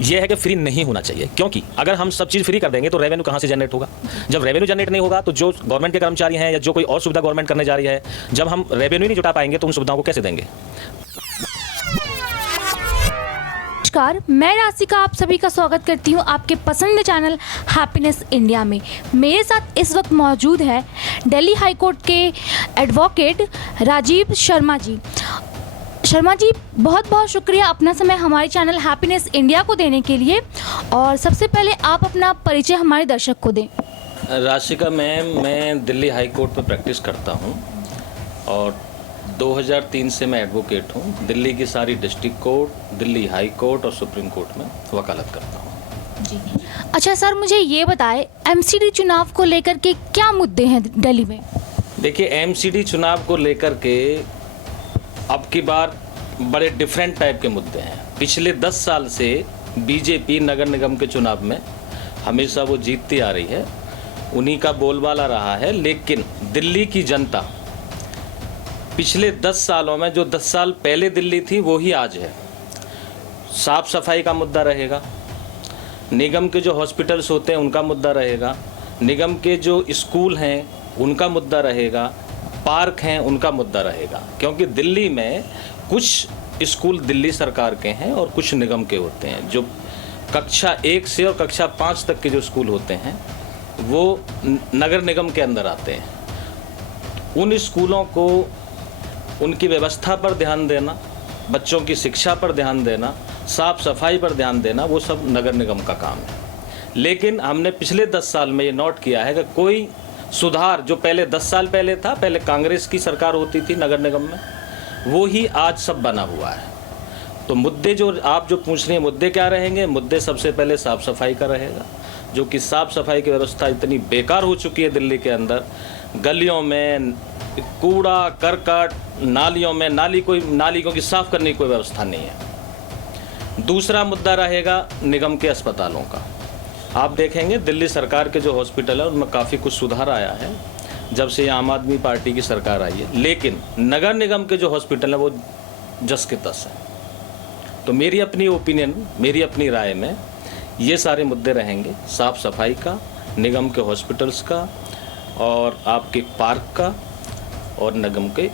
ये है कि फ्री नहीं होना चाहिए, क्योंकि अगर हम सब चीज़ फ्री कर देंगे तो रेवेन्यू कहाँ से जनरेट होगा। जब रेवेन्यू जनरेट नहीं होगा तो जो गवर्नमेंट के कर्मचारी हैं या जो कोई और सुविधा गवर्नमेंट करने जा रही है, जब हम रेवेन्यू नहीं जुटा पाएंगे तो उन सुविधाओं को कैसे देंगे। नमस्कार, मैं राशिका आप सभी का स्वागत करती हूं आपके पसंद चैनल हैप्पीनेस इंडिया में। मेरे साथ इस वक्त मौजूद है दिल्ली हाई कोर्ट के एडवोकेट राजीव शर्मा जी। शर्मा जी, बहुत बहुत शुक्रिया अपना समय हमारे चैनल हैप्पीनेस इंडिया को देने के लिए। और सबसे पहले आप अपना परिचय हमारे दर्शक को दें। राशिका मैम, मैं दिल्ली हाई कोर्ट में प्रैक्टिस करता हूं और 2003 से मैं एडवोकेट हूं। दिल्ली की सारी district court, Delhi high court और सुप्रीम कोर्ट में वकालत करता हूं। जी, अच्छा सर, मुझे ये बताएं एमसीडी चुनाव को लेकर के क्या मुद्दे हैं दिल्ली में। देखिए, एमसीडी चुनाव को लेकर के अब की बार बड़े डिफरेंट टाइप के मुद्दे हैं। पिछले 10 साल से बीजेपी नगर निगम के चुनाव में हमेशा वो जीतती आ रही है, उन्हीं का बोलबाला रहा है। लेकिन दिल्ली की जनता पिछले 10 सालों में, जो 10 साल पहले दिल्ली थी वो ही आज है। साफ सफाई का मुद्दा रहेगा, निगम के जो हॉस्पिटल्स होते हैं उनका मुद्दा रहेगा, निगम के जो स्कूल हैं उनका मुद्दा रहेगा, पार्क हैं उनका मुद्दा रहेगा। क्योंकि दिल्ली में कुछ स्कूल दिल्ली सरकार के हैं और कुछ निगम के होते हैं। जो कक्षा 1 से और कक्षा 5 तक के जो स्कूल होते हैं वो नगर निगम के अंदर आते हैं। उन स्कूलों को, उनकी व्यवस्था पर ध्यान देना, बच्चों की शिक्षा पर ध्यान देना, साफ सफाई पर ध्यान देना, वो सब नगर निगम का काम है। लेकिन हमने पिछले 10 साल में ये नोट किया है कि कोई सुधार जो पहले 10 साल पहले था, पहले कांग्रेस की सरकार होती थी नगर निगम में, वो ही आज सब बना हुआ है। तो मुद्दे जो आप जो पूछ रहे हैं, मुद्दे क्या रहेंगे? मुद्दे सबसे पहले साफ़ सफाई का रहेगा, जो कि साफ़ सफाई की व्यवस्था इतनी बेकार हो चुकी है दिल्ली के अंदर। गलियों में कूड़ा करकट, नालियों में नालियों की साफ़ करने की कोई व्यवस्था नहीं है। दूसरा मुद्दा रहेगा निगम के अस्पतालों का। आप देखेंगे दिल्ली सरकार के जो हॉस्पिटल है उनमें काफ़ी कुछ सुधार आया है जब से आम आदमी पार्टी की सरकार आई है। लेकिन नगर निगम के जो हॉस्पिटल है वो जस के तस है। तो मेरी अपनी ओपिनियन, मेरी अपनी राय में ये सारे मुद्दे रहेंगे, साफ़ सफाई का, निगम के हॉस्पिटल्स का और आपके पार्क का और निगम के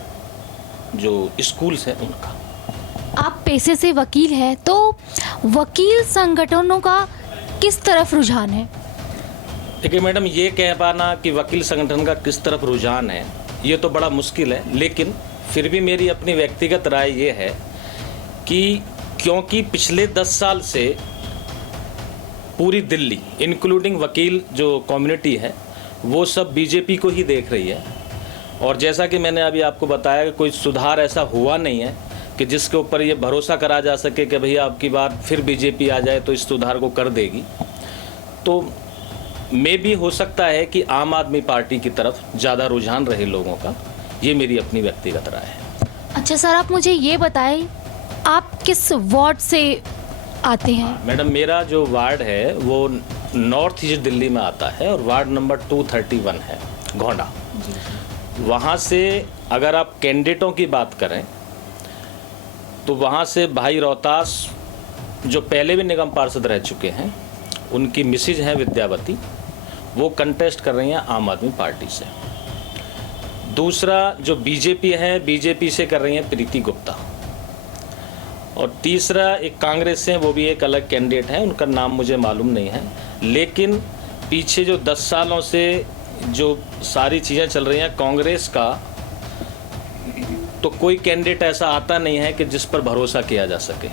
जो स्कूल्स हैं उनका। आप पेशे से वकील हैं, तो वकील संगठनों का किस तरफ रुझान है? देखिए मैडम, ये कह पाना कि वकील संगठन का किस तरफ रुझान है ये तो बड़ा मुश्किल है। लेकिन फिर भी मेरी अपनी व्यक्तिगत राय ये है कि क्योंकि पिछले 10 साल से पूरी दिल्ली इंक्लूडिंग वकील जो कम्युनिटी है वो सब बीजेपी को ही देख रही है। और जैसा कि मैंने अभी आपको बताया कि कोई सुधार ऐसा हुआ नहीं है कि जिसके ऊपर ये भरोसा करा जा सके कि भैया अब की बार फिर बीजेपी आ जाए तो इस सुधार को कर देगी। तो मे भी हो सकता है कि आम आदमी पार्टी की तरफ ज़्यादा रुझान रहे लोगों का। ये मेरी अपनी व्यक्तिगत राय है। अच्छा सर, आप मुझे ये बताएं आप किस वार्ड से आते हैं? मैडम, मेरा जो वार्ड है वो नॉर्थ ईस्ट दिल्ली में आता है और वार्ड नंबर 231 है, घोंडा। वहाँ से अगर आप कैंडिडेटों की बात करें तो वहाँ से भाई रोहतास जो पहले भी निगम पार्षद रह चुके हैं, उनकी मिसेज हैं विद्यावती, वो कंटेस्ट कर रही हैं आम आदमी पार्टी से। दूसरा जो बीजेपी है, बीजेपी से कर रही हैं प्रीति गुप्ता। और तीसरा एक कांग्रेस से, वो भी एक अलग कैंडिडेट हैं, उनका नाम मुझे मालूम नहीं है। लेकिन पीछे जो 10 सालों से जो सारी चीज़ें चल रही हैं कांग्रेस का, तो कोई कैंडिडेट ऐसा आता नहीं है कि जिस पर भरोसा किया जा सके।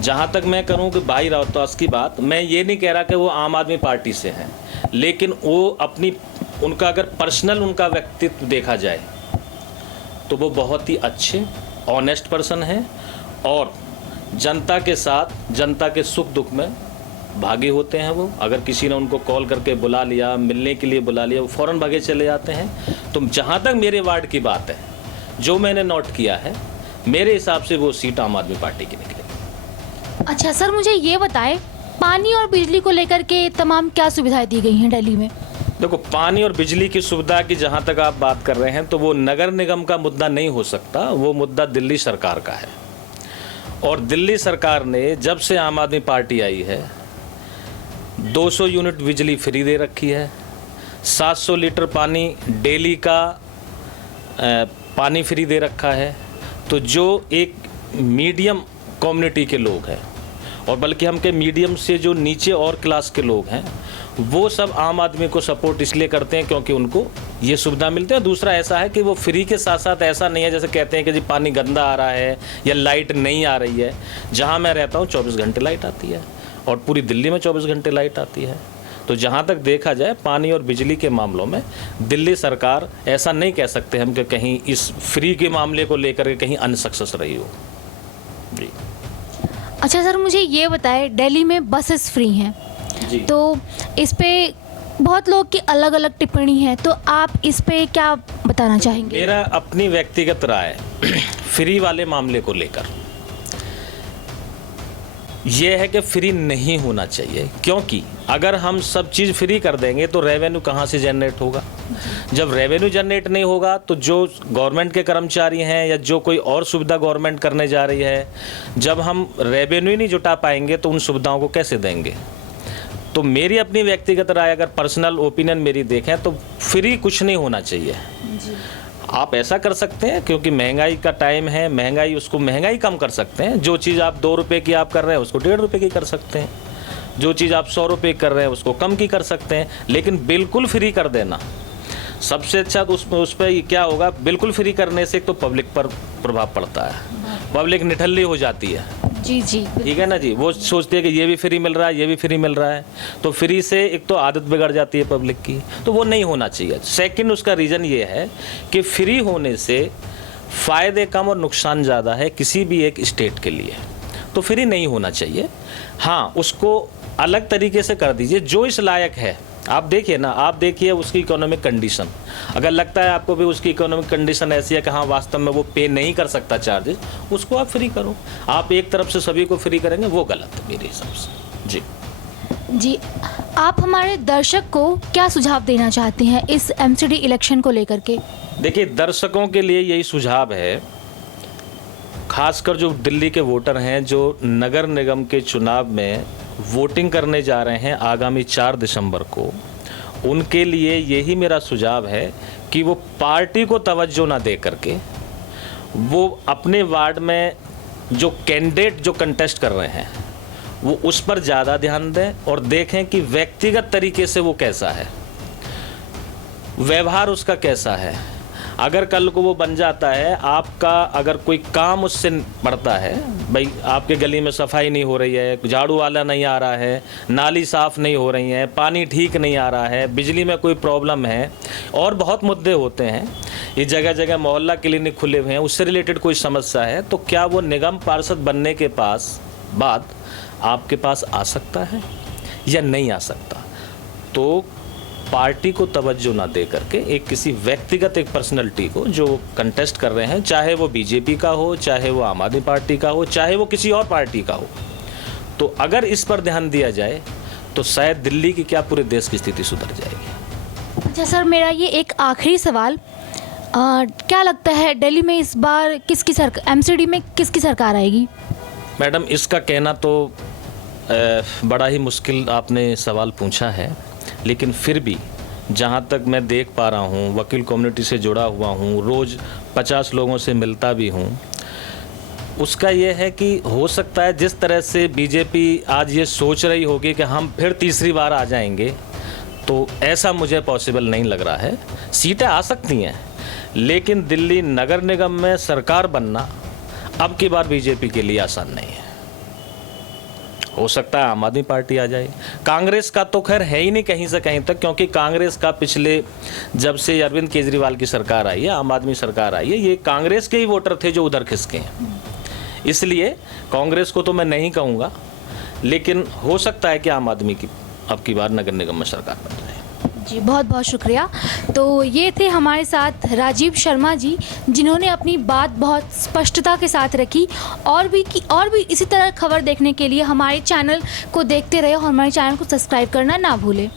जहाँ तक मैं करूँ कि भाई रोहतास की बात, मैं ये नहीं कह रहा कि वो आम आदमी पार्टी से हैं, लेकिन वो उनका अगर पर्सनल उनका व्यक्तित्व देखा जाए तो वो बहुत ही अच्छे ऑनेस्ट पर्सन हैं और जनता के साथ, जनता के सुख दुख में भागी होते हैं। वो अगर किसी ने उनको कॉल करके बुला लिया, मिलने के लिए बुला लिया, वो फ़ौरन भागे चले जाते हैं। तो जहाँ तक मेरे वार्ड की बात है, जो मैंने नोट किया है, मेरे हिसाब से वो सीट आम आदमी पार्टी की निकलेगी। अच्छा सर, मुझे ये बताएं पानी और बिजली को लेकर के तमाम क्या सुविधाएं दी गई हैं दिल्ली में? देखो, पानी और बिजली की सुविधा की जहाँ तक आप बात कर रहे हैं तो वो नगर निगम का मुद्दा नहीं हो सकता, वो मुद्दा दिल्ली सरकार का है। और दिल्ली सरकार ने जब से आम आदमी पार्टी आई है 200 यूनिट बिजली फ्री दे रखी है, 700 लीटर पानी डेली का पानी फ्री दे रखा है। तो जो एक मीडियम कम्युनिटी के लोग हैं, और बल्कि हम के मीडियम से जो नीचे और क्लास के लोग हैं, वो सब आम आदमी को सपोर्ट इसलिए करते हैं क्योंकि उनको ये सुविधा मिलती है। दूसरा ऐसा है कि वो फ्री के साथ साथ ऐसा नहीं है जैसे कहते हैं कि जी पानी गंदा आ रहा है या लाइट नहीं आ रही है। जहाँ मैं रहता हूँ 24 घंटे लाइट आती है और पूरी दिल्ली में 24 घंटे लाइट आती है। तो जहाँ तक देखा जाए पानी और बिजली के मामलों में दिल्ली सरकार ऐसा नहीं कह सकते हम कि कहीं इस फ्री के मामले को लेकर के कहीं अनसक्सेस रही हो। जी अच्छा सर, मुझे ये बताएं, दिल्ली में बसेस फ्री हैं जी, तो इस पे बहुत लोग की अलग अलग टिप्पणी है, तो आप इस पे क्या बताना चाहेंगे? मेरा अपनी व्यक्तिगत राय फ्री वाले मामले को लेकर यह है कि फ्री नहीं होना चाहिए, क्योंकि अगर हम सब चीज़ फ्री कर देंगे तो रेवेन्यू कहाँ से जनरेट होगा। जब रेवेन्यू जनरेट नहीं होगा तो जो गवर्नमेंट के कर्मचारी हैं या जो कोई और सुविधा गवर्नमेंट करने जा रही है, जब हम रेवेन्यू ही नहीं जुटा पाएंगे तो उन सुविधाओं को कैसे देंगे। तो मेरी अपनी व्यक्तिगत राय, अगर पर्सनल ओपिनियन मेरी देखें तो फ्री कुछ नहीं होना चाहिए। आप ऐसा कर सकते हैं क्योंकि महंगाई का टाइम है, महंगाई उसको महंगाई कम कर सकते हैं। जो चीज़ आप 2 रुपये की आप कर रहे हैं उसको 1.5 रुपये की कर सकते हैं। जो चीज़ आप 100 रुपये कर रहे हैं उसको कम की कर सकते हैं। लेकिन बिल्कुल फ्री कर देना सबसे अच्छा तो उस पर क्या होगा, बिल्कुल फ्री करने से एक तो पब्लिक पर प्रभाव पड़ता है, पब्लिक निठल्ली हो जाती है। जी जी, ठीक है ना जी, वो सोचती है कि ये भी फ्री मिल रहा है, ये भी फ्री मिल रहा है, तो फ्री से एक तो आदत बिगड़ जाती है पब्लिक की, तो वो नहीं होना चाहिए। सेकंड उसका रीज़न ये है कि फ्री होने से फ़ायदे कम और नुकसान ज़्यादा है किसी भी एक स्टेट के लिए, तो फ्री नहीं होना चाहिए। हाँ, उसको अलग तरीके से कर दीजिए जो इस लायक है। आप देखिए ना, आप देखिए उसकी इकोनॉमिक कंडीशन, अगर लगता है आपको भी उसकी इकोनॉमिक कंडीशन ऐसी है कि हाँ वास्तव में वो पे नहीं कर सकता चार्जेस, उसको आप फ्री करो। आप एक तरफ से सभी को फ्री करेंगे वो गलत है मेरे हिसाब से। जी जी, आप हमारे दर्शक को क्या सुझाव देना चाहते हैं इस एमसीडी इलेक्शन को लेकर के? देखिए, दर्शकों के लिए यही सुझाव है, खासकर जो दिल्ली के वोटर हैं जो नगर निगम के चुनाव में वोटिंग करने जा रहे हैं आगामी 4 दिसंबर को, उनके लिए यही मेरा सुझाव है कि वो पार्टी को तवज्जो ना दे करके वो अपने वार्ड में जो कैंडिडेट जो कंटेस्ट कर रहे हैं वो उस पर ज़्यादा ध्यान दें और देखें कि व्यक्तिगत तरीके से वो कैसा है, व्यवहार उसका कैसा है। अगर कल को वो बन जाता है, आपका अगर कोई काम उससे पड़ता है, भाई आपके गली में सफाई नहीं हो रही है, झाड़ू वाला नहीं आ रहा है, नाली साफ़ नहीं हो रही है, पानी ठीक नहीं आ रहा है, बिजली में कोई प्रॉब्लम है और बहुत मुद्दे होते हैं, ये जगह जगह मोहल्ला क्लिनिक खुले हुए हैं, उससे रिलेटेड कोई समस्या है, तो क्या वो निगम पार्षद बनने के बाद आपके पास आ सकता है या नहीं आ सकता। तो पार्टी को तवज्जो ना दे करके एक किसी व्यक्तिगत एक पर्सनैलिटी को जो कंटेस्ट कर रहे हैं, चाहे वो बीजेपी का हो, चाहे वो आम आदमी पार्टी का हो, चाहे वो किसी और पार्टी का हो, तो अगर इस पर ध्यान दिया जाए तो शायद दिल्ली की क्या पूरे देश की स्थिति सुधर जाएगी। अच्छा सर, मेरा ये एक आखिरी सवाल, क्या लगता है दिल्ली में इस बार किसकी सरकार, एमसीडी में किसकी सरकार आएगी? मैडम, इसका कहना तो बड़ा ही मुश्किल आपने सवाल पूछा है, लेकिन फिर भी जहाँ तक मैं देख पा रहा हूँ, वकील कम्युनिटी से जुड़ा हुआ हूँ, रोज़ 50 लोगों से मिलता भी हूँ, उसका ये है कि हो सकता है जिस तरह से बीजेपी आज ये सोच रही होगी कि हम फिर तीसरी बार आ जाएंगे, तो ऐसा मुझे पॉसिबल नहीं लग रहा है। सीटें आ सकती हैं, लेकिन दिल्ली नगर निगम में सरकार बनना अब की बार बीजेपी के लिए आसान नहीं है। हो सकता है आम आदमी पार्टी आ जाए, कांग्रेस का तो खैर है ही नहीं कहीं से कहीं तक, क्योंकि कांग्रेस का पिछले जब से अरविंद केजरीवाल की सरकार आई है, आम आदमी सरकार आई है, ये कांग्रेस के ही वोटर थे जो उधर खिसके हैं, इसलिए कांग्रेस को तो मैं नहीं कहूँगा, लेकिन हो सकता है कि आम आदमी की अब की बार नगर निगम में सरकार बन जाए। जी, बहुत बहुत शुक्रिया। तो ये थे हमारे साथ राजीव शर्मा जी, जिन्होंने अपनी बात बहुत स्पष्टता के साथ रखी। और भी इसी तरह खबर देखने के लिए हमारे चैनल को देखते रहे और हमारे चैनल को सब्सक्राइब करना ना भूलें।